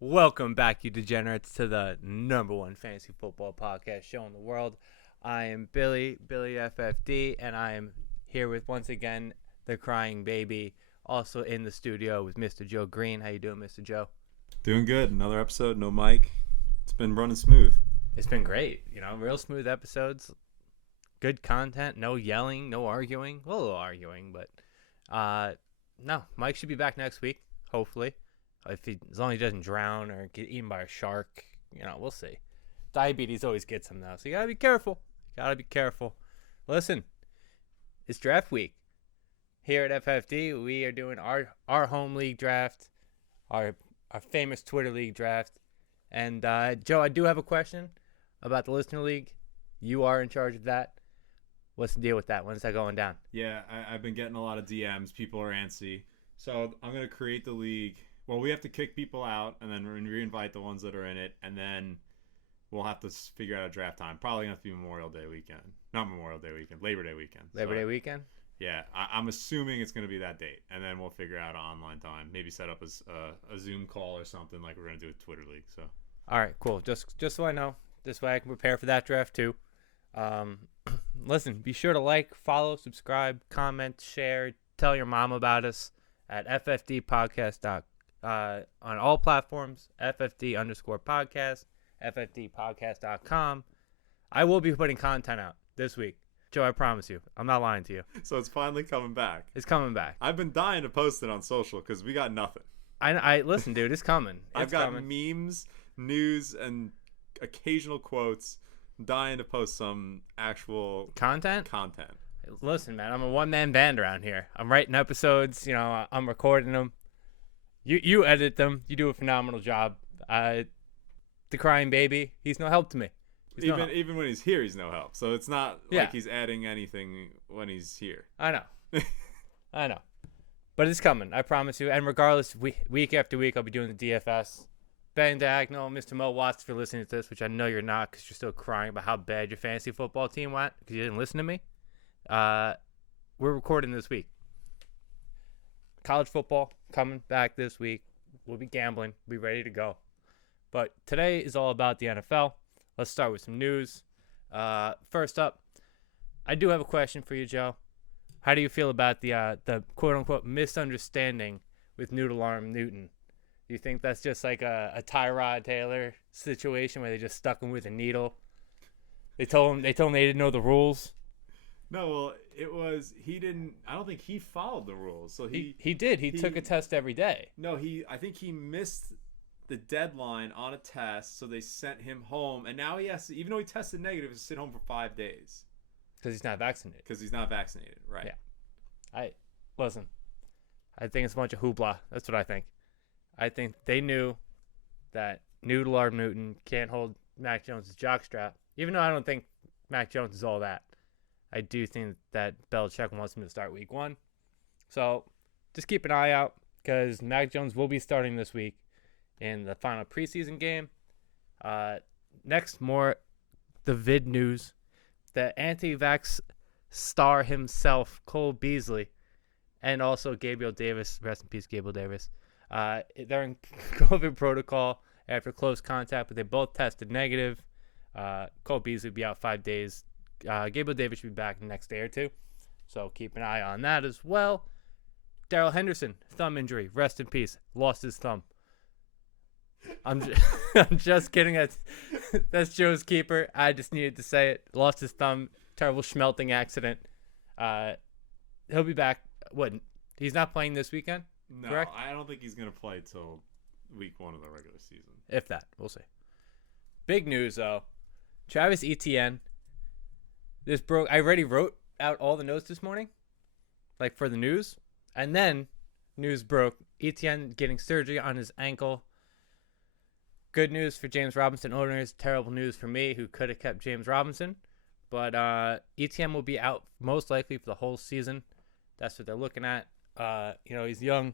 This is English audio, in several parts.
Welcome back, you degenerates, to the #1 fantasy football podcast show in the world. I am Billy FFD, and I am here with, once again, the crying baby, also in the studio with Mr. Joe Green. How you doing, Mr. Joe? Doing good. Another episode, no mic. It's been running smooth. It's been great. Real smooth episodes. Good content. No yelling, no arguing. Well, a little arguing, but no. Mike should be back next week, hopefully. As long as he doesn't drown or get eaten by a shark, we'll see. Diabetes always gets him, though, so you gotta be careful. Listen, it's draft week. Here at FFD, we are doing our home league draft, our famous Twitter league draft. And Joe, I do have a question about the listener league. You are in charge of that. What's the deal with that? When's that going down? Yeah, I've been getting a lot of DMs. People are antsy. So I'm going to create the league. Well, we have to kick people out and then re-invite the ones that are in it. And then we'll have to figure out a draft time. Probably going to have to be Memorial Day weekend. Not Memorial Day weekend. Labor Day weekend. Labor Day weekend? Yeah, I'm assuming it's going to be that date. And then we'll figure out an online time. Maybe set up a Zoom call or something like we're going to do with Twitter League. So. All right, cool. Just so I know. This way I can prepare for that draft too. Listen, be sure to like, follow, subscribe, comment, share, tell your mom about us at FFD Podcast on all platforms, FFD_podcast, FFDpodcast.com. I will be putting content out this week. Joe, I promise you. I'm not lying to you. So it's finally coming back. It's coming back. I've been dying to post it on social because we got nothing. I listen, dude. It's coming. I've got memes, news, and occasional quotes. I'm dying to post some actual content. Listen, man, I'm a one-man band around here. I'm writing episodes. I'm recording them. You edit them. You do a phenomenal job. The crying baby, he's no help to me. Even when he's here, he's no help. So it's not like he's adding anything when he's here. I know. But it's coming. I promise you. And regardless, week after week, I'll be doing the DFS. Ben Diagonal, Mr. Mo Watts, if you're listening to this, which I know you're not because you're still crying about how bad your fantasy football team went because you didn't listen to me. We're recording this week. College football coming back this week. We'll be gambling. We'll be ready to go. But today is all about the NFL. Let's start with some news. First up, I do have a question for you, Joe. How do you feel about the quote-unquote misunderstanding with Noodle Arm Newton? Do you think that's just like a Tyrod Taylor situation where they just stuck him with a needle? They told him they didn't know the rules. No, well, I don't think he followed the rules. So he did. He took a test every day. No, I think he missed the deadline on a test, so they sent him home, and now he has to, even though he tested negative, he has to sit home for 5 days. Because he's not vaccinated. Right. Yeah. I think it's a bunch of hoopla. That's what I think. I think they knew that Noodle Arm Newton can't hold Mac Jones' jockstrap. Even though I don't think Mac Jones is all that, I do think that Belichick wants him to start week 1. So just keep an eye out because Mac Jones will be starting this week in the final preseason game. Next, more the vid news. The anti-vax star himself, Cole Beasley, and also Gabriel Davis, rest in peace, Gabriel Davis. They're in COVID protocol after close contact, but they both tested negative. Cole Beasley will be out 5 days. Gabriel Davis should be back the next day or two. So keep an eye on that as well. Daryl Henderson, thumb injury. Rest in peace. Lost his thumb. I'm just kidding. That's Joe's keeper. I just needed to say it. Lost his thumb. Terrible schmelting accident. He'll be back. What? He's not playing this weekend? No, correct? I don't think he's going to play till week 1 of the regular season. If that. We'll see. Big news, though. Travis Etienne. This broke. I already wrote out all the notes this morning, like for the news. And then news broke. Etienne getting surgery on his ankle. Good news for James Robinson owners. Terrible news for me, who could have kept James Robinson. But Etienne will be out most likely for the whole season. That's what they're looking at. He's young.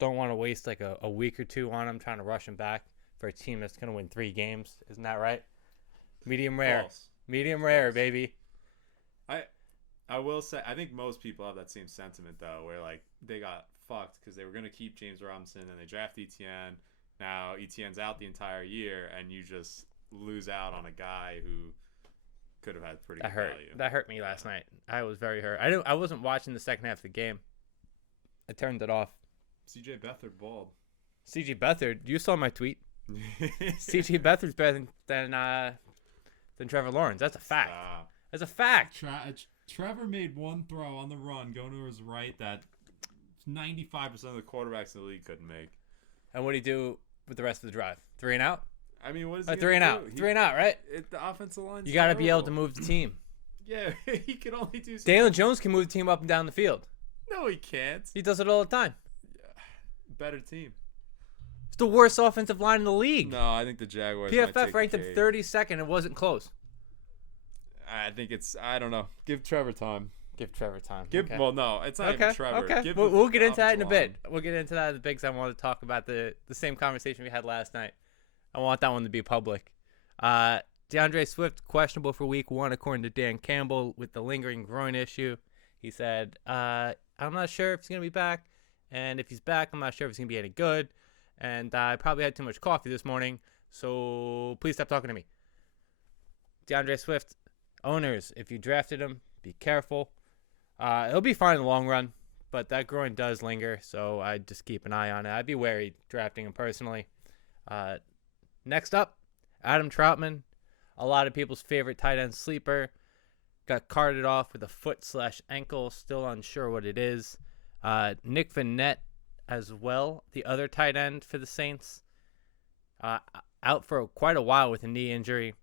Don't want to waste like a week or two on him trying to rush him back for a team that's going to win 3 games. Isn't that right? Medium rare. False. Medium rare, baby. I will say, I think most people have that same sentiment, though, where, like, they got fucked because they were going to keep James Robinson and they draft Etienne. Now Etienne's out the entire year, and you just lose out on a guy who could have had pretty good value. That hurt me last night. I was very hurt. I wasn't watching the second half of the game. I turned it off. C.J. Beathard balled. C.J. Beathard, you saw my tweet. C.J. Beathard's better than Trevor Lawrence. That's a fact. That's a fact. Trevor made one throw on the run going to his right that 95% of the quarterbacks in the league couldn't make. And what did he do with the rest of the drive? 3 and out? I mean, what is he three and out? 3 and out, right? The offensive line. You got to be able to move the team. Yeah, he can only do. Daniel Jones can move the team up and down the field. No, he can't. He does it all the time. Better team. It's the worst offensive line in the league. No, I think the Jaguars. PFF ranked him 32nd. It wasn't close. I think it's. I don't know. Give Trevor time. Give Trevor time. Okay. Well, no, it's not even Trevor. Okay. We'll get into that in a bit. We'll get into that in a bit because I want to talk about the same conversation we had last night. I want that one to be public. DeAndre Swift questionable for week 1 according to Dan Campbell with the lingering groin issue. He said, I'm not sure if he's going to be back. And if he's back, I'm not sure if he's going to be any good. And I probably had too much coffee this morning. So please stop talking to me. DeAndre Swift, owners, if you drafted him, be careful. He'll be fine in the long run. But that groin does linger. So I just keep an eye on it. I'd be wary drafting him personally. Next up, Adam Troutman. A lot of people's favorite tight end sleeper. Got carted off with a foot/ankle. Still unsure what it is. Nick Vannett as well, the other tight end for the Saints. Out for quite a while with a knee injury.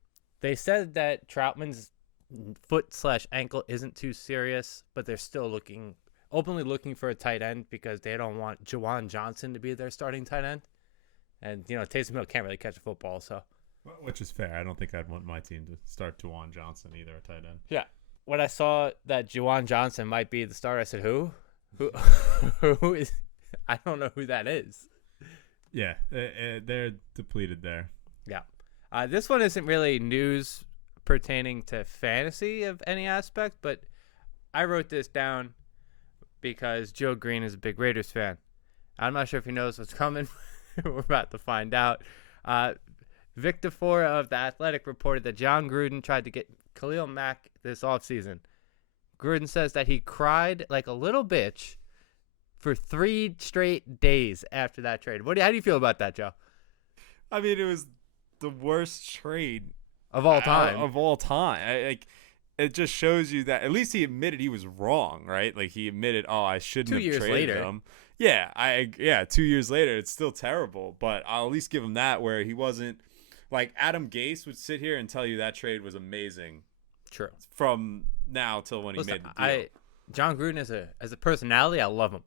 They said that Troutman's foot/ankle isn't too serious, but they're still openly looking for a tight end because they don't want Juwan Johnson to be their starting tight end. And, Taysom Hill can't really catch a football, so. Which is fair. I don't think I'd want my team to start Juwan Johnson either, a tight end. Yeah. When I saw that Juwan Johnson might be the starter, I said, who? Who is? I don't know who that is. Yeah, they're depleted there. Yeah. This one isn't really news pertaining to fantasy of any aspect, but I wrote this down because Joe Green is a big Raiders fan. I'm not sure if he knows what's coming. We're about to find out. Victor Fora of The Athletic reported that John Gruden tried to get Khalil Mack this offseason. Gruden says that he cried like a little bitch for 3 straight days after that trade. How do you feel about that, Joe? I mean, it was the worst trade of all time. It just shows you that at least he admitted he was wrong, right? Like he admitted, I shouldn't have traded him. Yeah, 2 years later, it's still terrible, but I'll at least give him that where he wasn't like Adam Gase would sit here and tell you that trade was amazing. True. From now till when he made the deal. John Gruden as a personality, I love him.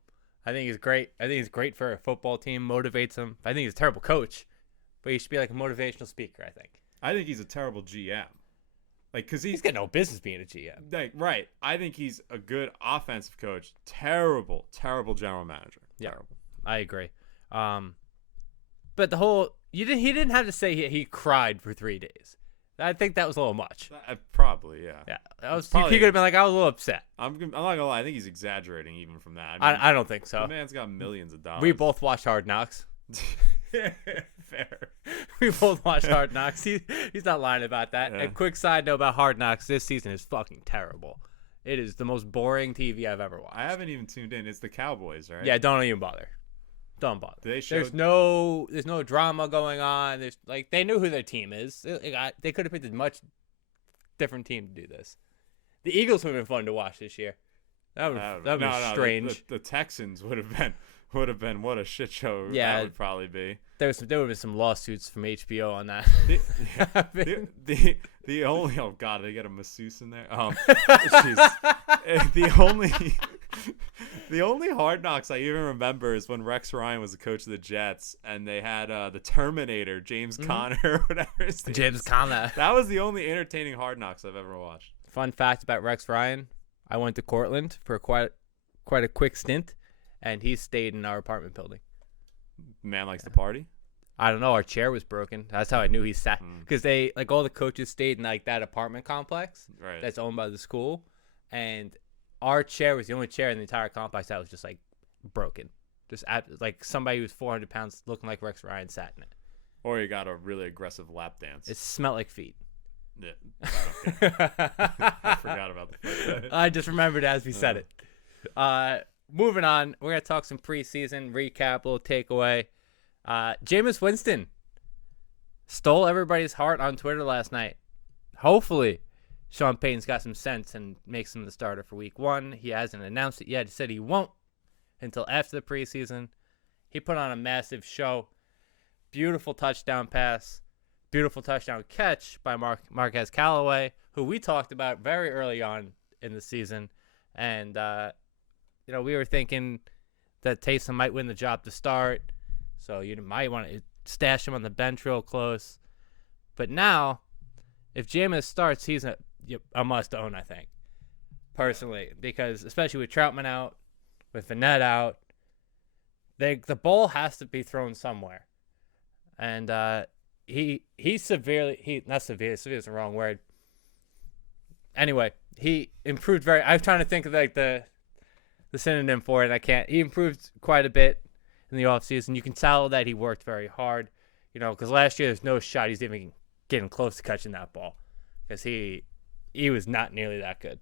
I think he's great. I think he's great for a football team, motivates him. I think he's a terrible coach, but he should be like a motivational speaker, I think he's a terrible GM. Because he's got no business being a GM. Right. I think he's a good offensive coach. Terrible general manager. Yeah, terrible. I agree. But he didn't have to say he cried for 3 days. I think that was a little much. Probably, yeah. Yeah, he could have been like, I was a little upset. I'm not gonna lie. I think he's exexaggerating even from that. I don't think so. The man's got millions of dollars. We both watched Hard Knocks. Fair. We both watched Hard Knocks. He's not lying about that. Yeah. A quick side note about Hard Knocks: this season is fucking terrible. It is the most boring TV I've ever watched. I haven't even tuned in. It's the Cowboys, right? Yeah, don't even bother. Don't bother. There's no drama going on. They knew who their team is. They could have picked a much different team to do this. The Eagles would have been fun to watch this year. That would have been strange. The Texans would have been what a shit show that would probably be. There would have been some lawsuits from HBO on that. The only they get a masseuse in there. The only Hard Knocks I even remember is when Rex Ryan was the coach of the Jets and they had the Terminator, James Conner, or whatever his name James is. Conner. That was the only entertaining Hard Knocks I've ever watched. Fun fact about Rex Ryan: I went to Cortland for quite a quick stint, and he stayed in our apartment building. Man likes to party. I don't know. Our chair was broken. That's how I knew he sat. Because all the coaches stayed in that apartment complex right. That's owned by the school. And our chair was the only chair in the entire complex that was just like broken. Just like somebody who's 400 pounds looking like Rex Ryan sat in it. Or you got a really aggressive lap dance. It smelled like feet. Yeah, I forgot about the foot. I just remembered as we said it. Moving on, we're going to talk some preseason recap, little takeaway. Jameis Winston stole everybody's heart on Twitter last night. Hopefully, Sean Payton's got some sense and makes him the starter for week 1. He hasn't announced it yet. He said he won't until after the preseason. He put on a massive show. Beautiful touchdown pass. Beautiful touchdown catch by Marquez Callaway, who we talked about very early on in the season. And, we were thinking that Taysom might win the job to start. So you might want to stash him on the bench real close. But now, if Jameis starts, he's a must-own, I think, personally. Because especially with Troutman out, with Fournette out, the ball has to be thrown somewhere. And he severely, not severe is the wrong word. Anyway, he improved I'm trying to think of like the synonym for it, and I can't. He improved quite a bit in the offseason. You can tell that he worked very hard, because last year there's no shot he's even getting close to catching that ball because he was not nearly that good.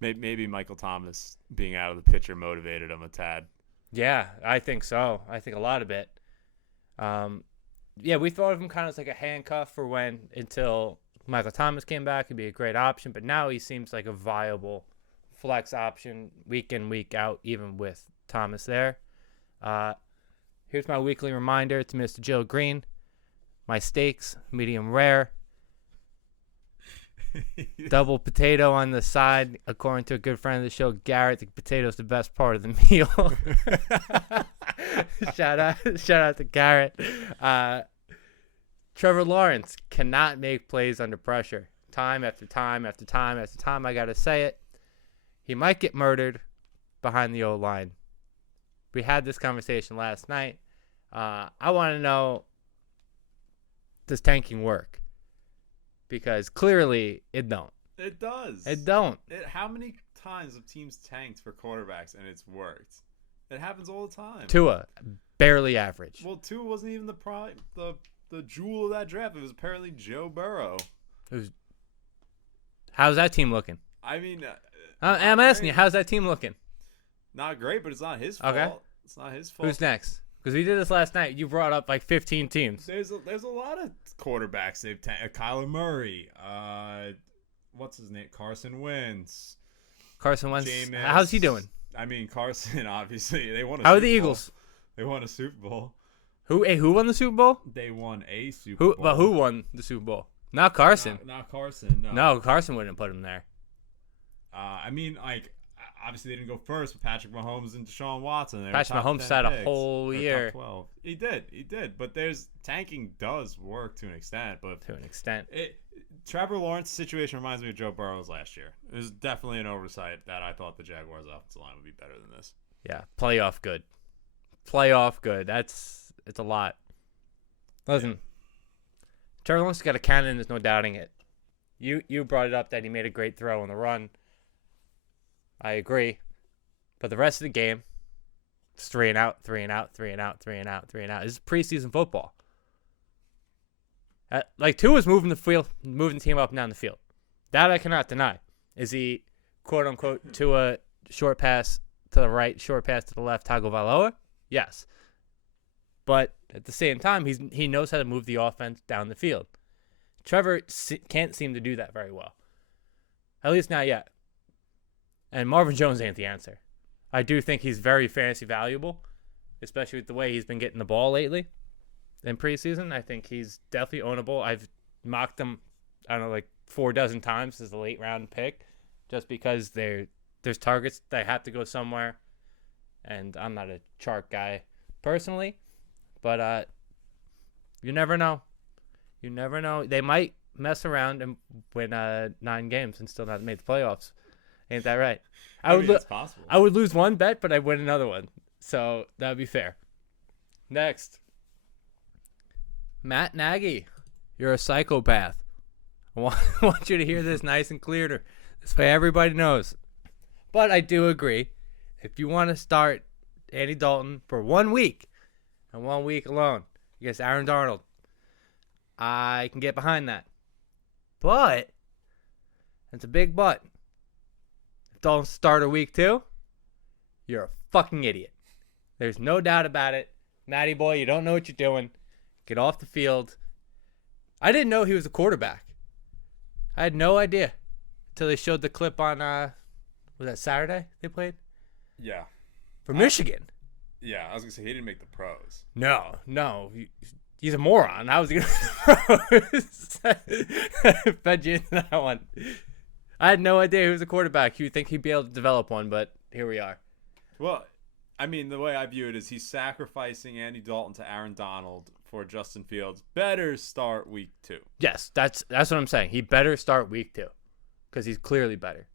Maybe Michael Thomas being out of the picture motivated him a tad. Yeah, I think so. I think a lot of it. We thought of him kind of as like a handcuff for until Michael Thomas came back. He'd be a great option, but now he seems like a viable flex option week in, week out, even with Thomas there. Here's my weekly reminder to Mr. Joe Green. My steaks, medium rare. Double potato on the side. According to a good friend of the show, Garrett, the potato's the best part of the meal. Shout out to Garrett. Trevor Lawrence cannot make plays under pressure. Time after time after time after time, I got to say it. He might get murdered behind the O-line. We had this conversation last night. I want to know, does tanking work? Because clearly it don't. It does. It don't. How many times have teams tanked for quarterbacks and it's worked? It happens all the time. Tua, barely average. Well, Tua wasn't even the jewel of that draft. It was apparently Joe Burrow. How's that team looking? I mean, I'm asking you, how's that team looking? Not great, but it's not his fault. Okay. It's not his fault. Who's next? Because we did this last night. You brought up like 15 teams. There's a lot of quarterbacks they've tanked. Kyler Murray. What's his name? Carson Wentz. Jameis. How's he doing? I mean, Carson, obviously. They won a How Super are the Bowl. Eagles? They won a Super Bowl. Who won the Super Bowl? They won a Super Bowl. But who won the Super Bowl? Not Carson. Not Carson, no. No, Carson wouldn't put him there. I mean, like, obviously they didn't go first with Patrick Mahomes and Deshaun Watson. Patrick Mahomes sat a whole year. Top 12. He did. But tanking does work to an extent. But to an extent. Trevor Lawrence's situation reminds me of Joe Burrow's last year. It was definitely an oversight that I thought the Jaguars' offensive line would be better than this. Yeah, playoff good. It's a lot. Listen, Trevor Lawrence got a cannon. There's no doubting it. You brought it up that he made a great throw on the run. I agree. But the rest of the game, it's 3 and out, 3 and out, 3 and out, 3 and out, 3 and out. This is preseason football. Tua's moving the team up and down the field. That I cannot deny. Is he, quote unquote, Tua short pass to the right, short pass to the left, Tagovailoa? Yes. But at the same time, he knows how to move the offense down the field. Trevor can't seem to do that very well. At least not yet. And Marvin Jones ain't the answer. I do think he's very fantasy valuable, especially with the way he's been getting the ball lately in preseason. I think he's definitely ownable. I've mocked him, 4 dozen times as a late round pick just because there's targets that have to go somewhere. And I'm not a chart guy personally, but you never know. You never know. They might mess around and win 9 games and still not make the playoffs. Ain't that right? It's possible. I would lose one bet, but I'd win another one. So that would be fair. Next. Matt Nagy. You're a psychopath. I want you to hear this nice and clear. This way everybody knows. But I do agree. If you want to start Andy Dalton for 1 week, and 1 week alone against Aaron Darnold, I can get behind that. But, it's a big but. If Dalton starter week 2, you're a fucking idiot. There's no doubt about it. Matty boy, you don't know what you're doing. Get off the field. I didn't know he was a quarterback. I had no idea until they showed the clip on, was that Saturday they played? Yeah. For Michigan. Yeah, I was going to say, he didn't make the pros. No. He's a moron. I was going to fed you into that one. I had no idea he was a quarterback. You'd think he'd be able to develop one, but here we are. Well, I mean, the way I view it is he's sacrificing Andy Dalton to Aaron Donald for Justin Fields. Better start week 2. Yes, that's what I'm saying. He better start week 2 because he's clearly better.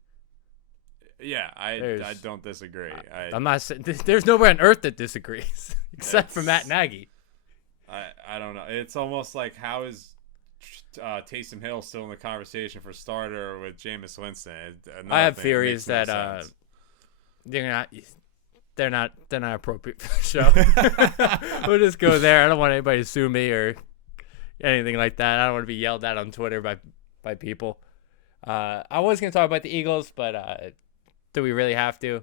Yeah, I don't disagree. I'm not saying there's nowhere on earth that disagrees except for Matt Nagy. I don't know. It's almost like how is Taysom Hill still in the conversation for starter with Jameis Winston? I have theories that they're not appropriate for the show. We'll just go there. I don't want anybody to sue me or anything like that. I don't want to be yelled at on Twitter by people. I was going to talk about the Eagles, but do we really have to?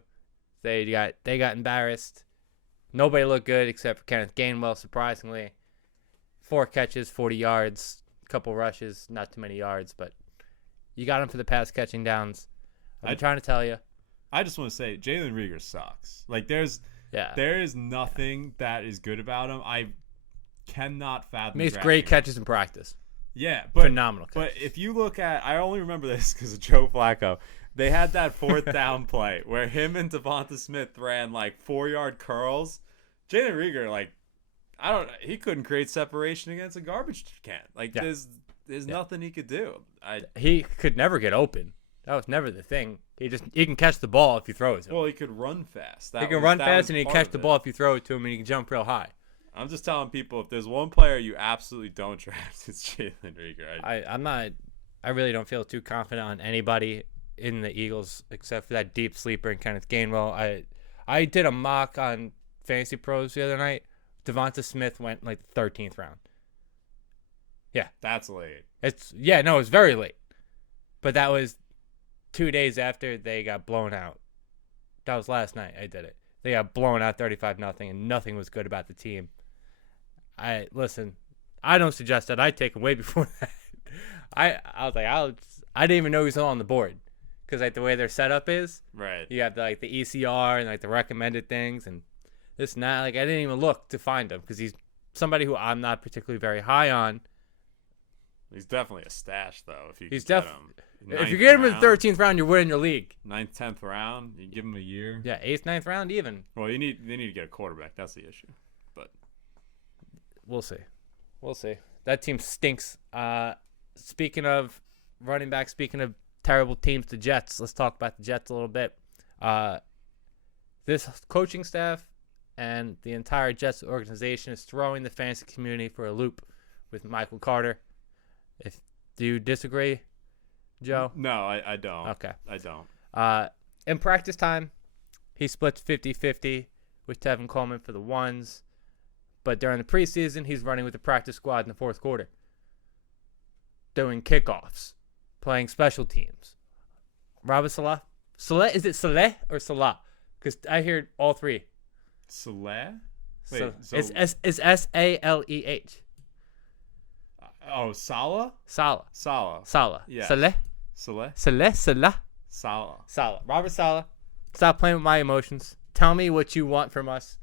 They got embarrassed. Nobody looked good except for Kenneth Gainwell, surprisingly. 4 catches, 40 yards, a couple rushes, not too many yards, but you got him for the pass catching downs. I'm trying to tell you. I just want to say Jalen Reagor sucks. Like there is nothing that is good about him. I cannot fathom. Makes great catches in practice. Yeah, but phenomenal catches. But if you look at, I only remember this because of Joe Flacco. They had that 4th down play where him and Devonta Smith ran like 4-yard curls. Jalen Reagor, he couldn't create separation against a garbage can. There's nothing he could do. He could never get open. That was never the thing. He can catch the ball if you throw it to him. Well, he could run fast. He can run fast and he can catch the ball if you throw it to him, and he can jump real high. I'm just telling people, if there's one player you absolutely don't draft, it's Jalen Reagor. I really don't feel too confident on anybody in the Eagles except for that deep sleeper and Kenneth Gainwell. I did a mock on Fantasy Pros the other night. Devonta Smith went like the 13th round. Yeah. That's late. It's very late. But that was 2 days after they got blown out. That was last night I did it. They got blown out 35-0, and nothing was good about the team. I don't suggest that. I'd take him way before that. I was like, I didn't even know he was on the board. Because the way their setup is, right? You have the ECR and the recommended things and this and that. I didn't even look to find him because he's somebody who I'm not particularly very high on. He's definitely a stash though. If you get him in the 13th round, you're winning your league. 9th, 10th round, you give him a year. Yeah, 8th, 9th round even. Well, they need to get a quarterback. That's the issue. But we'll see. That team stinks. Speaking of running back, speaking of terrible teams, the Jets. Let's talk about the Jets a little bit. This coaching staff and the entire Jets organization is throwing the fantasy community for a loop with Michael Carter. Do you disagree, Joe? No, I don't. Okay. I don't. In practice time, he splits 50-50 with Tevin Coleman for the ones. But during the preseason, he's running with the practice squad in the 4th quarter. Doing kickoffs. Playing special teams. Robert Salah? Is it Saleh or Salah? Because I hear all three. Saleh? Wait, it's S-A-L-E-H. Oh, Salah? Salah. Yeah. Salah. Robert Salah. Stop playing with my emotions. Tell me what you want from us.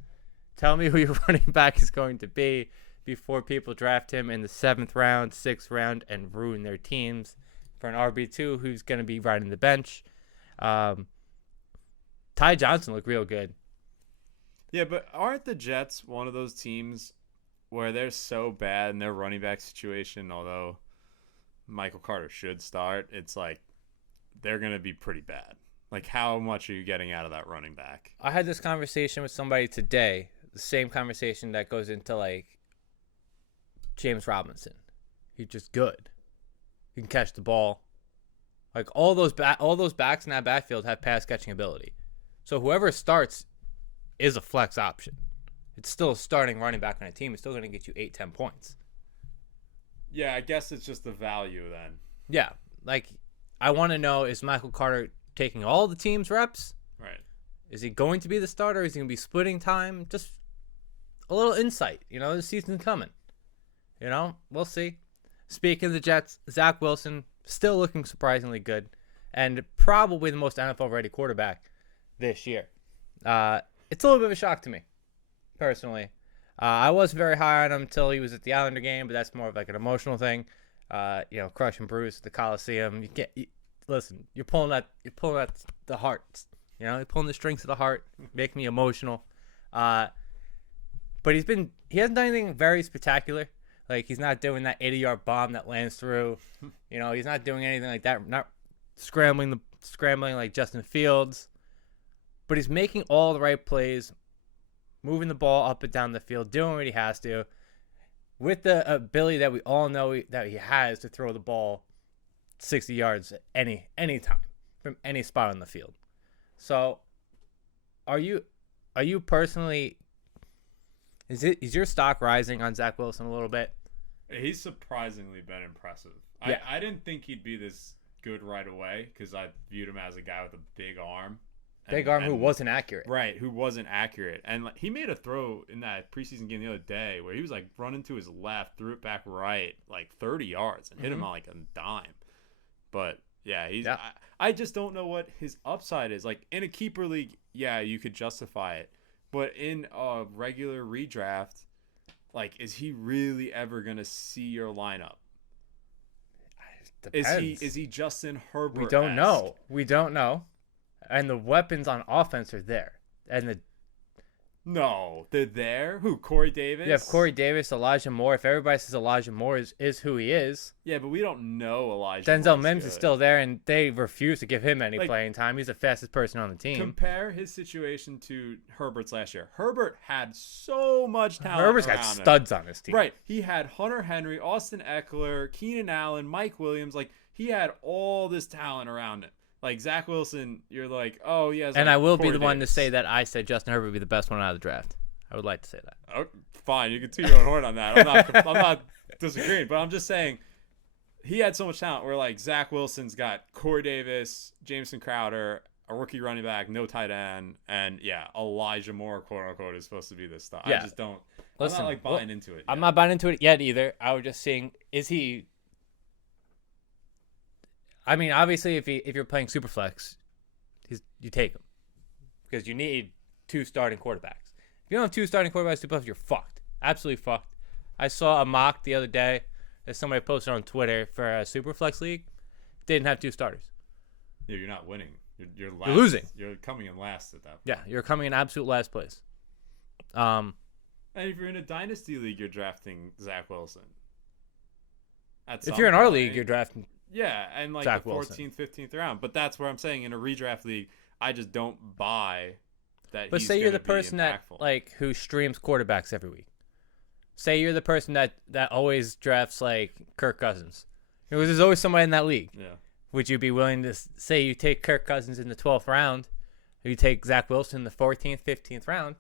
Tell me who your running back is going to be before people draft him in the 7th round, 6th round, and ruin their teams for an RB2 who's going to be riding the bench. Ty Johnson looked real good. Yeah, but aren't the Jets one of those teams where they're so bad in their running back situation, although Michael Carter should start, it's like they're going to be pretty bad. Like, how much are you getting out of that running back? I had this conversation with somebody today, the same conversation that goes into, like, James Robinson. He's just good. He can catch the ball. Like all those backs in that backfield have pass catching ability. So whoever starts is a flex option. It's still a starting running back on a team. It's still going to get you 8-10 points. Yeah, I guess it's just the value then. Yeah, like I want to know, is Michael Carter taking all the team's reps? Right. Is he going to be the starter? Is he going to be splitting time? Just a little insight. The season's coming. We'll see. Speaking of the Jets, Zach Wilson still looking surprisingly good and probably the most NFL-ready quarterback this year. It's a little bit of a shock to me, personally. I wasn't very high on him until he was at the Islander game, but that's more of like an emotional thing. Crushing Bruce at the Coliseum. Listen, you're pulling at the heart. You're pulling the strings of the heart, make me emotional. But he hasn't done anything very spectacular. Like, he's not doing that 80-yard bomb that lands through. He's not doing anything like that. Not scrambling like Justin Fields. But he's making all the right plays, moving the ball up and down the field, doing what he has to, with the ability that we all know that he has to throw the ball 60 yards any time from any spot on the field. So, are you personally? Is your stock rising on Zach Wilson a little bit? He's surprisingly been impressive. Yeah. I didn't think he'd be this good right away because I viewed him as a guy with a big arm. Who wasn't accurate. Right, who wasn't accurate. And he made a throw in that preseason game the other day where he was like running to his left, threw it back right, like 30 yards and hit him on like a dime. But yeah, I just don't know what his upside is. Like in a keeper league, yeah, you could justify it. But in a regular redraft, like, is he really ever going to see your lineup? Depends. Is he Justin Herbert? We don't know. And the weapons on offense are there. And No, they're there. Who? Corey Davis? You have Corey Davis, Elijah Moore. If everybody says Elijah Moore is who he is. Yeah, but we don't know Elijah Denzel Moore's Mims good. is still there, and they refuse to give him any playing time. He's the fastest person on the team. Compare his situation to Herbert's last year. Herbert had so much talent. Herbert's got studs on his team. Right. He had Hunter Henry, Austin Eckler, Keenan Allen, Mike Williams. Like, he had all this talent around him. Like, Zach Wilson, you're like, oh, yeah. And I will be the one to say that I said Justin Herbert would be the best one out of the draft. I would like to say that. Oh, fine, you can toot your own horn on that. I'm not disagreeing, but I'm just saying he had so much talent where, like, Zach Wilson's got Corey Davis, Jameson Crowder, a rookie running back, no tight end, and, yeah, Elijah Moore, quote-unquote, is supposed to be this stuff. Yeah. I just don't – I'm not, like, buying into it yet. I'm not buying into it yet either. I was just saying, is he – I mean, obviously, if you're playing Superflex, you take him because you need two starting quarterbacks. If you don't have two starting quarterbacks, Superflex, you're fucked. Absolutely fucked. I saw a mock the other day that somebody posted on Twitter for a Superflex league. Didn't have two starters. Yeah, you're not winning. You're last. You're losing. You're coming in last at that point. Yeah, you're coming in absolute last place. And if you're in a dynasty league, you're drafting Zach Wilson. If you're in our league, you're drafting. Yeah, and like Zach the 14th, Wilson. 15th round. But that's where I'm saying in a redraft league, I just don't buy that. But he's say you're gonna the person be that impactful. who streams quarterbacks every week. Say you're the person that always drafts like Kirk Cousins. There's always somebody in that league. Yeah. Would you be willing to say you take Kirk Cousins in the 12th round, or you take Zach Wilson in the 14th, 15th round,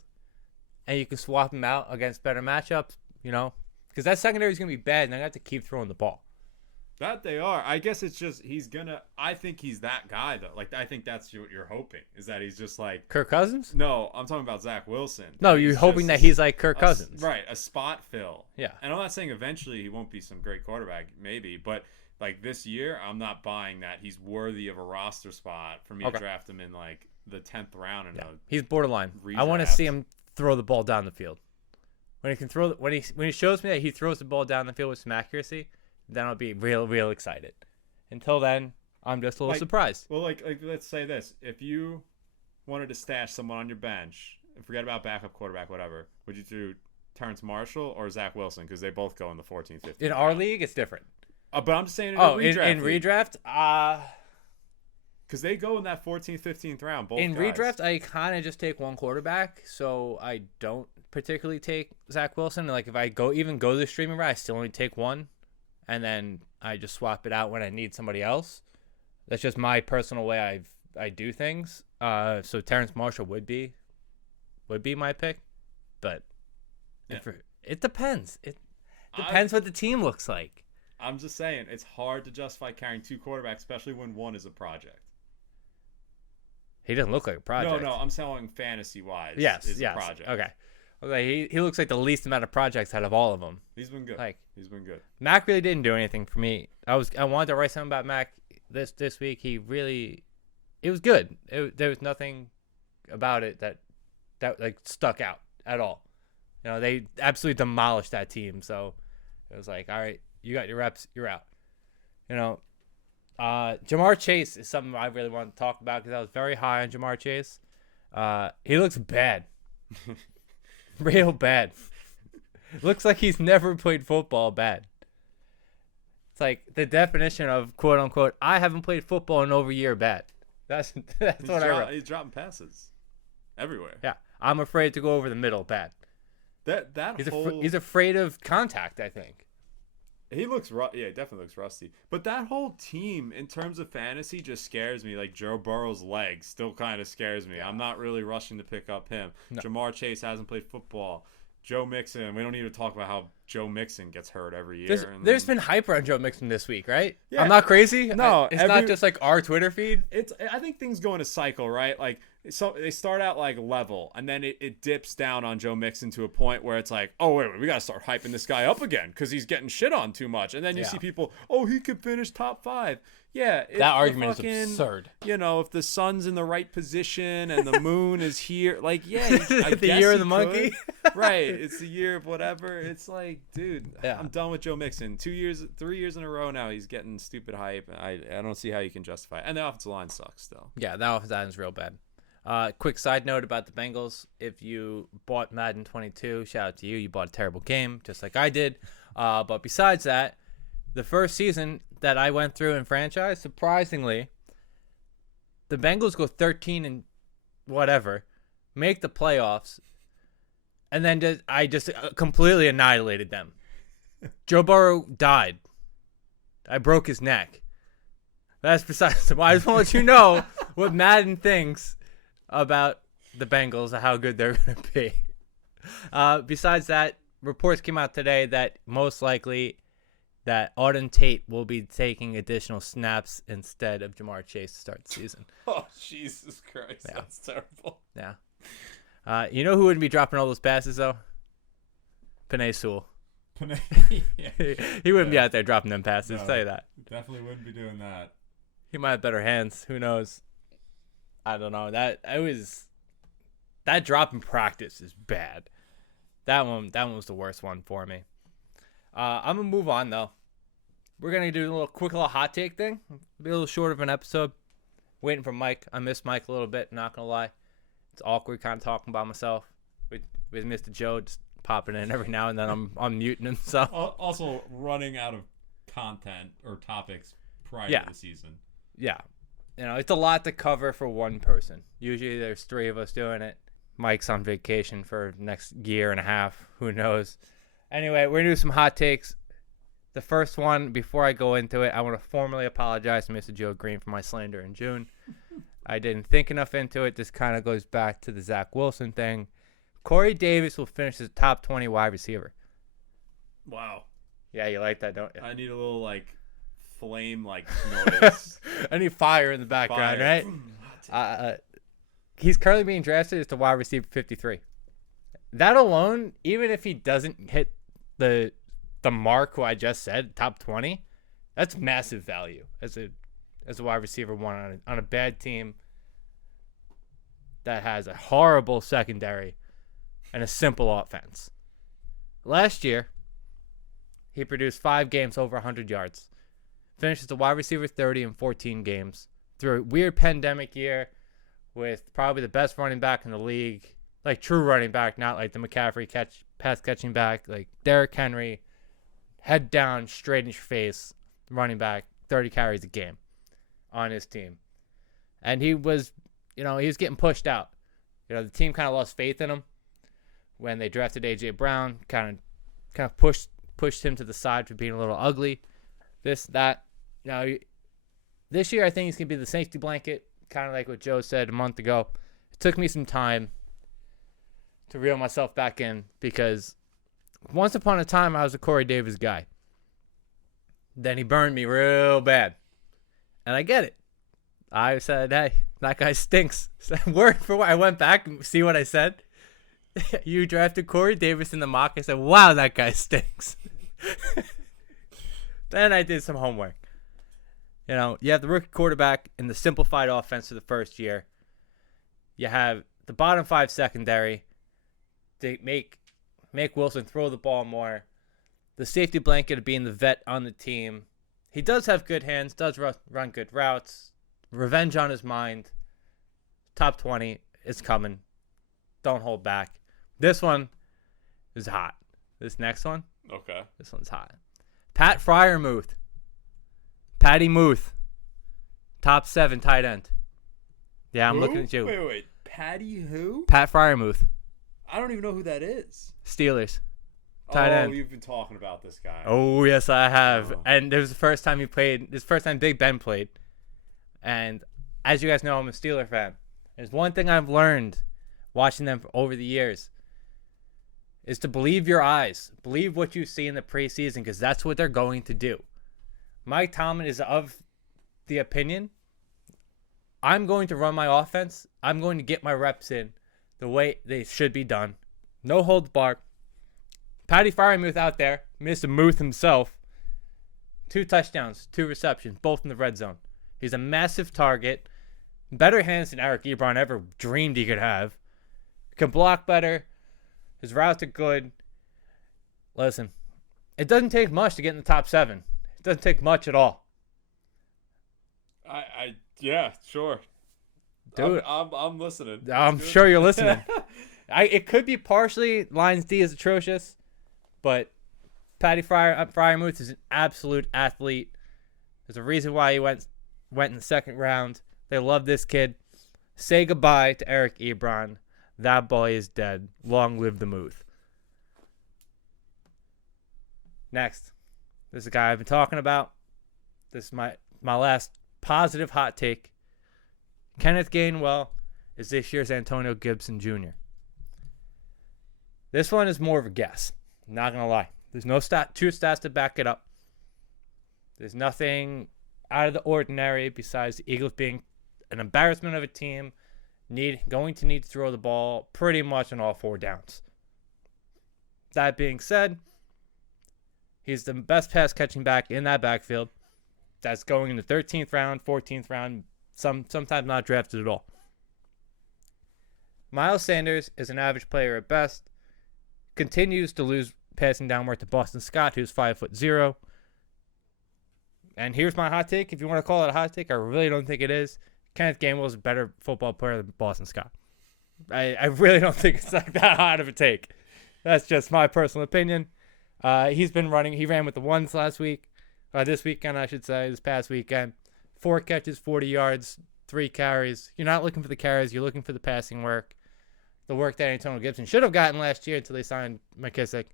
and you can swap him out against better matchups? Because that secondary is going to be bad, and they're going to have to keep throwing the ball. That they are. I guess it's just I think he's that guy though. Like I think that's what you're hoping is that he's just like Kirk Cousins? No, I'm talking about Zach Wilson. No, you're hoping that he's like Kirk Cousins. Right, a spot fill. Yeah. And I'm not saying eventually he won't be some great quarterback, maybe, but like this year, I'm not buying that he's worthy of a roster spot for me to draft him in like the 10th round. He's borderline. Redraft. I want to see him throw the ball down the field. When he can throw, when he shows me that he throws the ball down the field with some accuracy, then I'll be real excited. Until then, I'm just a little surprised. Well, like let's say this: if you wanted to stash someone on your bench, forget about backup quarterback, whatever, would you do Terrence Marshall or Zach Wilson? Because they both go in the 14th, 15th. In our league, it's different. But I'm just saying in redraft, because they go in that 14th, 15th round. Both in guys. redraft, I kind of just take one quarterback, so I don't particularly take Zach Wilson. Like if I go the streaming route, I still only take one, and then I just swap it out when I need somebody else. That's just my personal way I do things. So Terrence Marshall would be my pick, but it depends. It depends what the team looks like. I'm just saying it's hard to justify carrying 2 quarterbacks, especially when one is a project. He doesn't look like a project. No, I'm saying fantasy wise. Yes, a project. Okay. He looks like the least amount of projects out of all of them. He's been good. He's been good. Mac really didn't do anything for me. I wanted to write something about Mac this week. It was good. There was nothing about it that like stuck out at all. They absolutely demolished that team. So it was like, all right, you got your reps, you're out. Jamar Chase is something I really want to talk about because I was very high on Jamar Chase. He looks bad. Real bad. Looks like he's never played football bad. It's like the definition of quote unquote, I haven't played football in over a year bad. That's what I wrote. He's dropping passes everywhere. Yeah. I'm afraid to go over the middle bad. He's afraid of contact, I think. He looks he definitely looks rusty. But that whole team, in terms of fantasy, just scares me. Like Joe Burrow's legs still kind of scares me. I'm not really rushing to pick up him. No. Jamar Chase hasn't played football. Joe Mixon, we don't need to talk about how Joe Mixon gets hurt every year. There's been hype around Joe Mixon this week, right? Yeah. I'm not crazy. No, it's not just like our Twitter feed. I think things go in a cycle, right? Like, so they start out like level, and then it dips down on Joe Mixon to a point where it's like, oh wait, we gotta start hyping this guy up again because he's getting shit on too much. And then you see people, oh, he could finish top 5. Yeah, that argument is absurd. If the sun's in the right position and the moon is here, like, yeah, the year of the monkey, right? It's the year of whatever. It's like, dude, I'm done with Joe Mixon. 3 years in a row now, he's getting stupid hype. I don't see how you can justify it. And the offensive line sucks still. Yeah, that offensive line is real bad. Quick side note about the Bengals: if you bought Madden 22, shout out to you. You bought a terrible game, just like I did. But besides that, the first season that I went through in franchise, surprisingly, the Bengals go 13 and whatever, make the playoffs, and then I just completely annihilated them. Joe Burrow died. I broke his neck. That's besides the point. I just want to let you know what Madden thinks about the Bengals and how good they're going to be. Besides that, reports came out today that most likely that Auden Tate will be taking additional snaps instead of Jamar Chase to start the season. Oh, Jesus Christ. Yeah. That's terrible. Yeah. You know who wouldn't be dropping all those passes, though? Penei Sewell. He wouldn't be out there dropping them passes, tell you that. Definitely wouldn't be doing that. He might have better hands. Who knows? I don't know. That drop in practice is bad. That one was the worst one for me. I'm gonna move on though. We're gonna do a quick little hot take thing. Be a little short of an episode. Waiting for Mike. I miss Mike a little bit. Not gonna lie. It's awkward kind of talking by myself with Mr. Joe just popping in every now and then. I'm muting him. So also running out of content or topics prior to the season. Yeah. It's a lot to cover for one person. Usually there's 3 of us doing it. Mike's on vacation for next year and a half. Who knows? Anyway, we're going to do some hot takes. The first one, before I go into it, I want to formally apologize to Mr. Joe Green for my slander in June. I didn't think enough into it. This kind of goes back to the Zach Wilson thing. Corey Davis will finish as a top 20 wide receiver. Wow. Yeah, you like that, don't you? I need a little, flame notice. I need fire in the background, right? He's currently being drafted as the wide receiver 53. That alone, even if he doesn't hit the mark who I just said, top 20, that's massive value as a wide receiver 1 on a bad team that has a horrible secondary and a simple offense. Last year, he produced 5 games over 100 yards. Finished as a wide receiver 30 in 14 games. Through a weird pandemic year with probably the best running back in the league. Like true running back, not like the McCaffrey pass catching back. Like Derrick Henry, head down, straight in your face, running back, 30 carries a game on his team. And he was getting pushed out. The team kind of lost faith in him when they drafted A.J. Brown, kind of pushed him to the side for being a little ugly. This, that. The This year, I think he's going to be the safety blanket, kind of like what Joe said a month ago. It took me some time to reel myself back in because once upon a time, I was a Corey Davis guy. Then he burned me real bad. And I get it. I said, hey, that guy stinks. So word for word. I went back and see what I said. You drafted Corey Davis in the mock. I said, wow, that guy stinks. Then I did some homework. You know, you have the rookie quarterback in the simplified offense for the first year. You have the bottom 5 secondary. They make Wilson throw the ball more. The safety blanket of being the vet on the team. He does have good hands, does run good routes. Revenge on his mind. Top 20 is coming. Don't hold back. This one is hot. This next one? Okay. This one's hot. Pat Freiermuth. Patty Muth. Top 7 tight end. Yeah, I'm looking at you. Wait. Patty who? Pat Freiermuth. I don't even know who that is. Steelers. Tight end. You've been talking about this guy. Oh, yes, I have. Oh. And it was the first time he played. This first time Big Ben played. And as you guys know, I'm a Steeler fan. There's one thing I've learned watching them over the years is to believe your eyes. Believe what you see in the preseason because that's what they're going to do. Mike Tomlin is of the opinion, I'm going to run my offense. I'm going to get my reps in the way they should be done. No holds barred. Patty Freiermuth out there. Mr. Muth himself. 2 touchdowns, 2 receptions, both in the red zone. He's a massive target. Better hands than Eric Ebron ever dreamed he could have. Can block better. His routes are good. Listen, it doesn't take much to get in the top 7. It doesn't take much at all. Yeah, sure. Dude, I'm listening. I'm sure you're listening. It could be partially Lions D is atrocious, but Patty Freiermuth is an absolute athlete. There's a reason why he went in the second round. They love this kid. Say goodbye to Eric Ebron. That boy is dead. Long live the Muth. Next. This is a guy I've been talking about. This is my last positive hot take. Kenneth Gainwell is this year's Antonio Gibson Jr. This one is more of a guess. I'm not going to lie. There's no true stats to back it up. There's nothing out of the ordinary besides the Eagles being an embarrassment of a team, going to need to throw the ball pretty much on all 4 downs. That being said, he's the best pass catching back in that backfield. That's going in the 13th round, 14th round, sometimes not drafted at all. Miles Sanders is an average player at best. Continues to lose passing downward to Boston Scott, who's 5'0". And here's my hot take. If you want to call it a hot take, I really don't think it is. Kenneth Gainwell is a better football player than Boston Scott. I really don't think it's like that hot of a take. That's just my personal opinion. He's been running. He ran with the ones last week. This weekend, I should say, this past weekend. 4 catches, 40 yards, 3 carries. You're not looking for the carries. You're looking for the passing work. The work that Antonio Gibson should have gotten last year until they signed McKissick.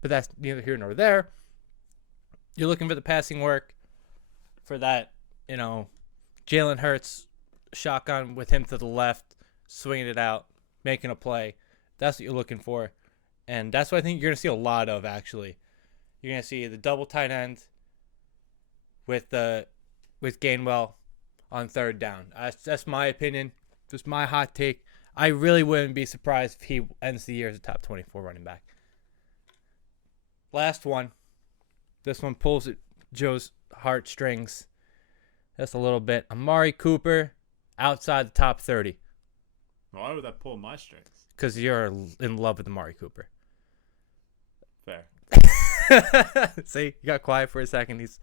But that's neither here nor there. You're looking for the passing work for that, Jalen Hurts shotgun with him to the left, swinging it out, making a play. That's what you're looking for. And that's what I think you're going to see a lot of, actually. You're going to see the double tight end with Gainwell on 3rd down. That's my opinion. Just my hot take. I really wouldn't be surprised if he ends the year as a top 24 running back. Last one. This one pulls at Joe's heartstrings just a little bit. Amari Cooper outside the top 30. Why would that pull my strings? Because you're in love with Amari Cooper. Fair. See, you got quiet for a second. He's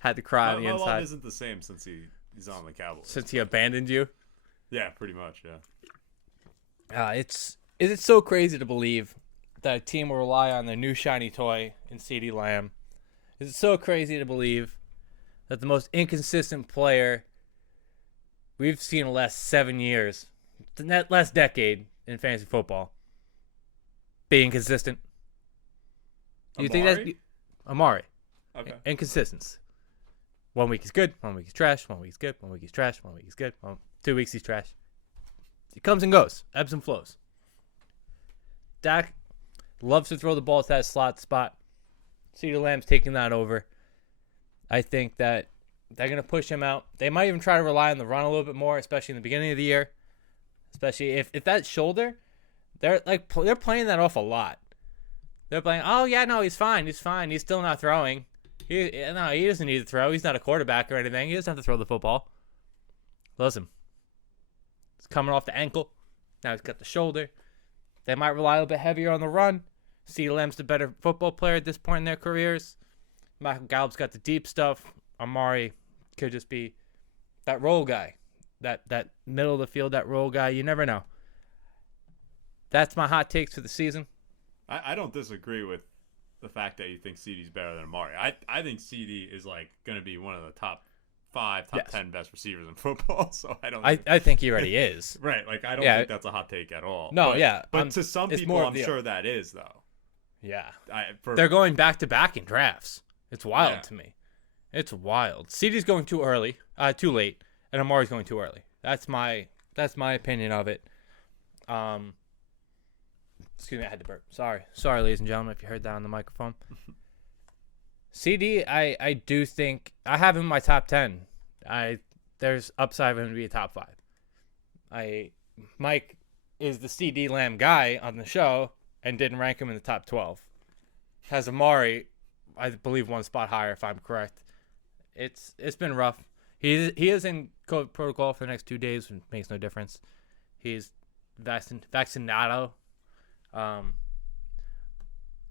had to cry on the inside. My love isn't the same since he's on the Cowboys. Since he abandoned you? Yeah, pretty much, yeah. Is it so crazy to believe that a team will rely on their new shiny toy in CeeDee Lamb? Is it so crazy to believe that the most inconsistent player we've seen in the last 7 years, the last decade in fantasy football, being consistent? Do you think that's Amari? Okay. Inconsistency. 1 week he's good, 1 week he's trash, 1 week he's good, 1 week he's trash, 1 week he's good, 2 weeks he's trash. He comes and goes, ebbs and flows. Dak loves to throw the ball to that slot spot. CeeDee Lamb's taking that over. I think that they're going to push him out. They might even try to rely on the run a little bit more, especially in the beginning of the year. Especially if that shoulder, they're playing that off a lot. They're playing, oh, yeah, no, he's fine. He's fine. He's still not throwing. He doesn't need to throw. He's not a quarterback or anything. He doesn't have to throw the football. Listen, he's coming off the ankle. Now he's got the shoulder. They might rely a little bit heavier on the run. CeeDee Lamb's the better football player at this point in their careers. Michael Gallup's got the deep stuff. Amari could just be that role guy. That middle of the field, that role guy. You never know. That's my hot takes for the season. I don't disagree with the fact that you think CeeDee's better than Amari. I think CeeDee is like going to be one of the top 5, top 10 best receivers in football. So I think he already is. Right. Like I don't think that's a hot take at all. No, But to some people, I'm sure that is though. Yeah. They're going back to back in drafts. It's wild to me. It's wild. CeeDee's going too late, and Amari's going too early. That's my opinion of it. Excuse me, I had to burp. Sorry, ladies and gentlemen, if you heard that on the microphone. CD, I do think I have him in my top 10. There's upside for him to be a top 5. Mike is the CeeDee Lamb guy on the show and didn't rank him in the top 12. Has Amari, I believe, one spot higher if I'm correct. It's been rough. He is in COVID protocol for the next 2 days, which makes no difference. He's vaccinado.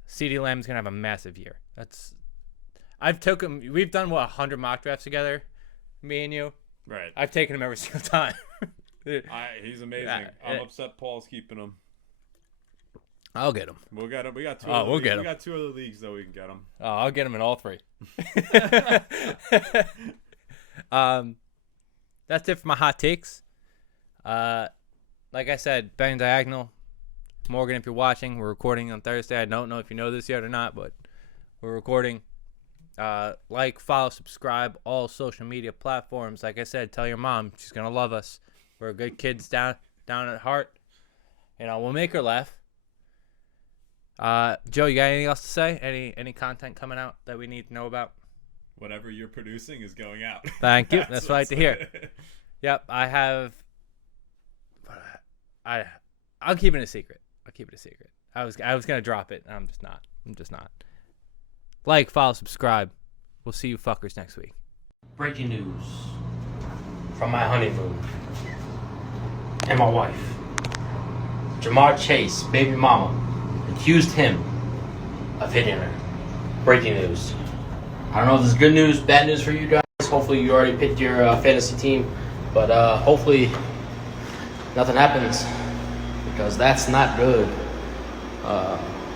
CeeDee Lamb's gonna have a massive year. We've done 100 mock drafts together, me and you. Right. I've taken him every single time. He's amazing. I'm upset Paul's keeping him. I'll get him. We got 2 we'll get him. We got 2 other leagues that we can get him. Oh, I'll get him in all 3. That's it for my hot takes. Like I said, bang diagonal. Morgan, if you're watching, we're recording on Thursday. I don't know if you know this yet or not, but we're recording. Like, follow, subscribe, all social media platforms. Like I said, tell your mom. She's going to love us. We're good kids down at heart. We'll make her laugh. Joe, you got anything else to say? Any content coming out that we need to know about? Whatever you're producing is going out. Thank you. That's what I like to hear. Yep, I have. I'll keep it a secret. I was gonna drop it. I'm just not. Like, follow, subscribe. We'll see you fuckers next week. Breaking news from my honeymoon and my wife. Jamar Chase, baby mama, accused him of hitting her. Breaking news. I don't know if this is good news, bad news for you guys. Hopefully you already picked your fantasy team, but hopefully nothing happens because that's not good.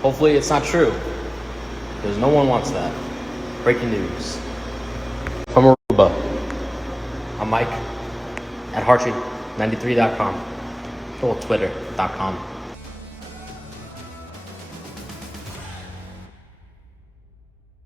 Hopefully it's not true because no one wants that. Breaking news. From Aruba, I'm Mike at Hartree93.com or Twitter.com.